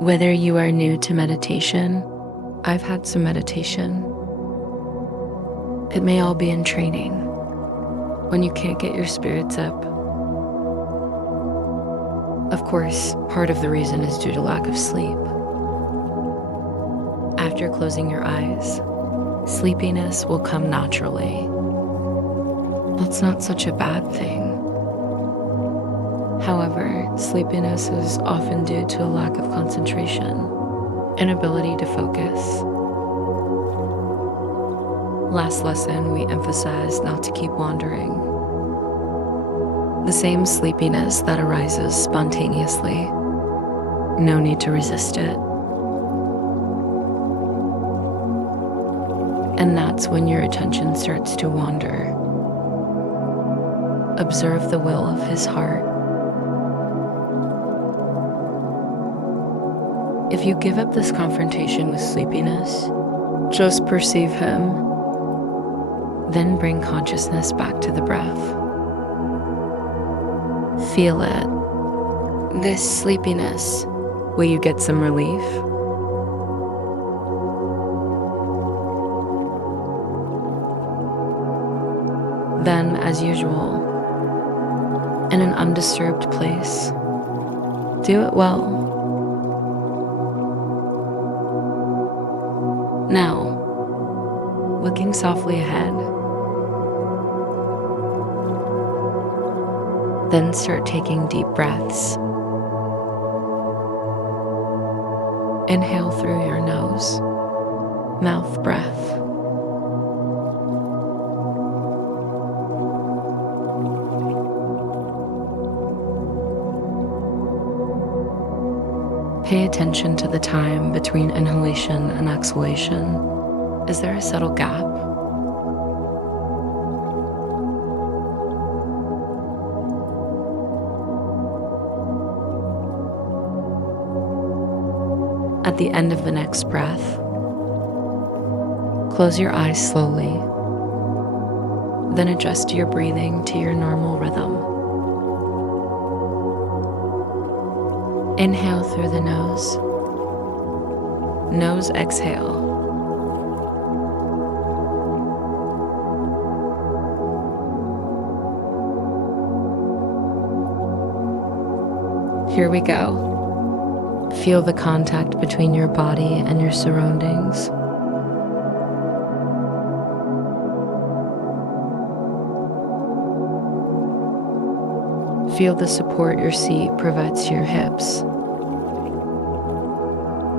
Whether you are new to meditation, I've had some meditation. It may all be in training when you can't get your spirits up. Of course, part of the reason is due to lack of sleep. After closing your eyes, sleepiness will come naturally. That's not such a bad thing. However, sleepiness is often due to a lack of concentration, inability to focus. Last lesson, we emphasized not to keep wandering. The same sleepiness that arises spontaneously. No need to resist it. And that's when your attention starts to wander. Observe the will of his heart. If you give up this confrontation with sleepiness, just perceive him. Then bring consciousness back to the breath. Feel it. This sleepiness. Will you get some relief? Then, as usual, in an undisturbed place, do it well. Now, looking softly ahead, then start taking deep breaths. Inhale through your nose, mouth breath. Pay attention to the time between inhalation and exhalation. Is there a subtle gap? At the end of the next breath, close your eyes slowly, then adjust your breathing to your normal rhythm. Inhale through the nose. Nose exhale. Here we go. Feel the contact between your body and your surroundings. Feel the support your seat provides to your hips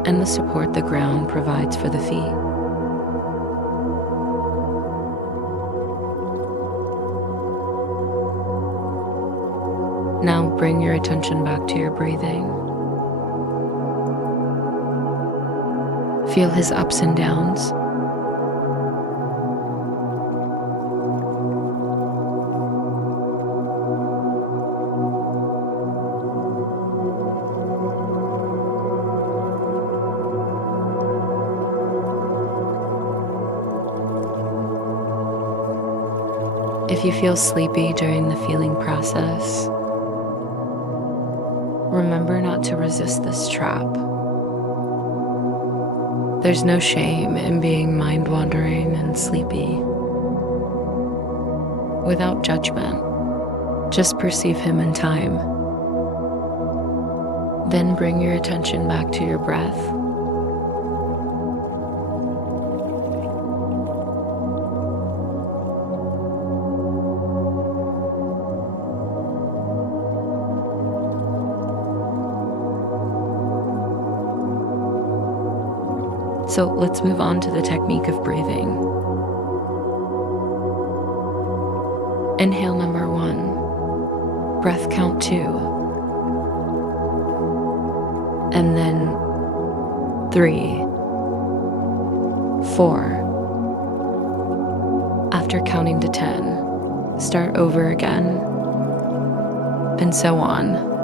and the support the ground provides for the feet. Now bring your attention back to your breathing. Feel his ups and downs. If you feel sleepy during the feeling process, remember not to resist this trap. There's no shame in being mind-wandering and sleepy. Without judgment, just perceive him in time. Then bring your attention back to your breath. So let's move on to the technique of breathing. Inhale number 1, breath count 2, and then 3, 4. After counting to 10, start over again, and so on.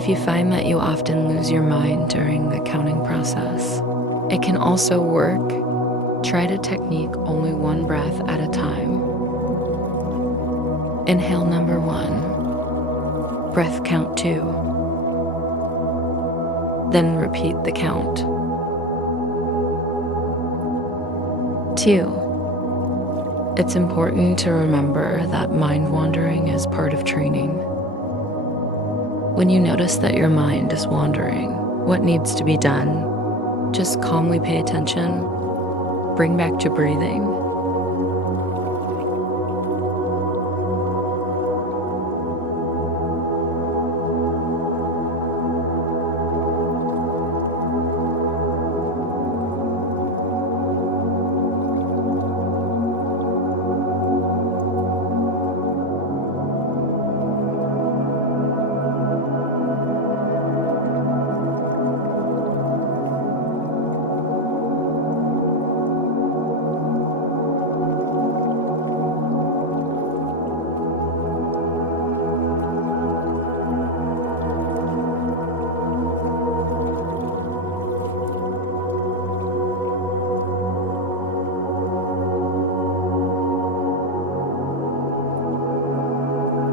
If you find that you often lose your mind during the counting process, it can also work. Try the technique only one breath at a time. Inhale number 1, breath count 2, then repeat the count. 2. It's important to remember that mind wandering is part of training. When you notice that your mind is wandering, what needs to be done? Just calmly pay attention, bring back to breathing.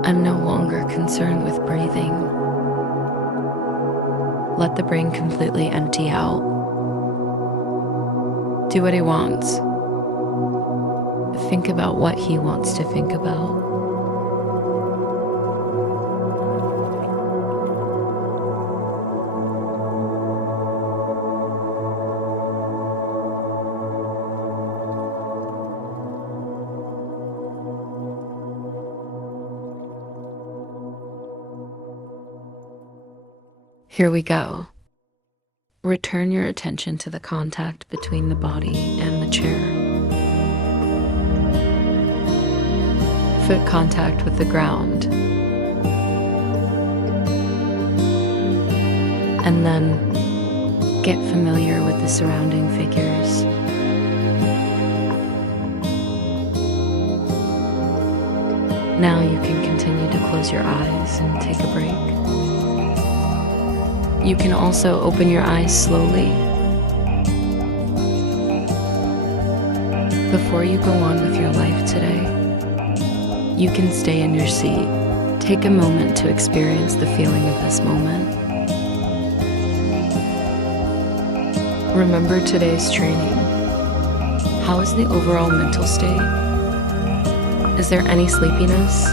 I'm no longer concerned with breathing. Let the brain completely empty out. Do what he wants. Think about what he wants to think about. Here we go. Return your attention to the contact between the body and the chair. Foot contact with the ground. And then get familiar with the surrounding figures. Now you can continue to close your eyes and take a break. You can also open your eyes slowly. Before you go on with your life today, you can stay in your seat. Take a moment to experience the feeling of this moment. Remember today's training. How is the overall mental state? Is there any sleepiness?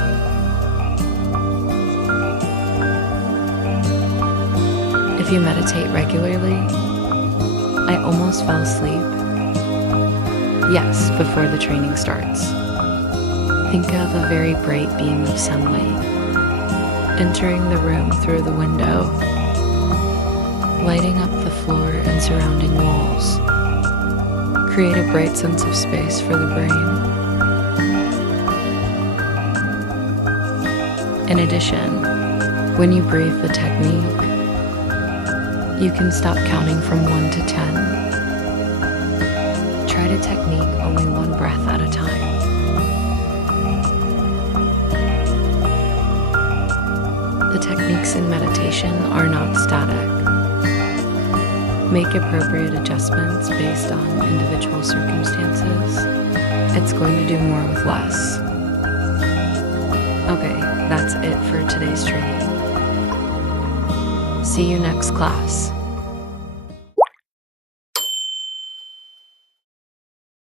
If you meditate regularly, I almost fell asleep. Yes, before the training starts. Think of a very bright beam of sunlight entering the room through the window, lighting up the floor and surrounding walls. Create a bright sense of space for the brain. In addition, when you breathe the technique, you can stop counting from 1 to 10. Try the technique only one breath at a time. The techniques in meditation are not static. Make appropriate adjustments based on individual circumstances. It's going to do more with less. Okay, that's it for today's training. See you next class.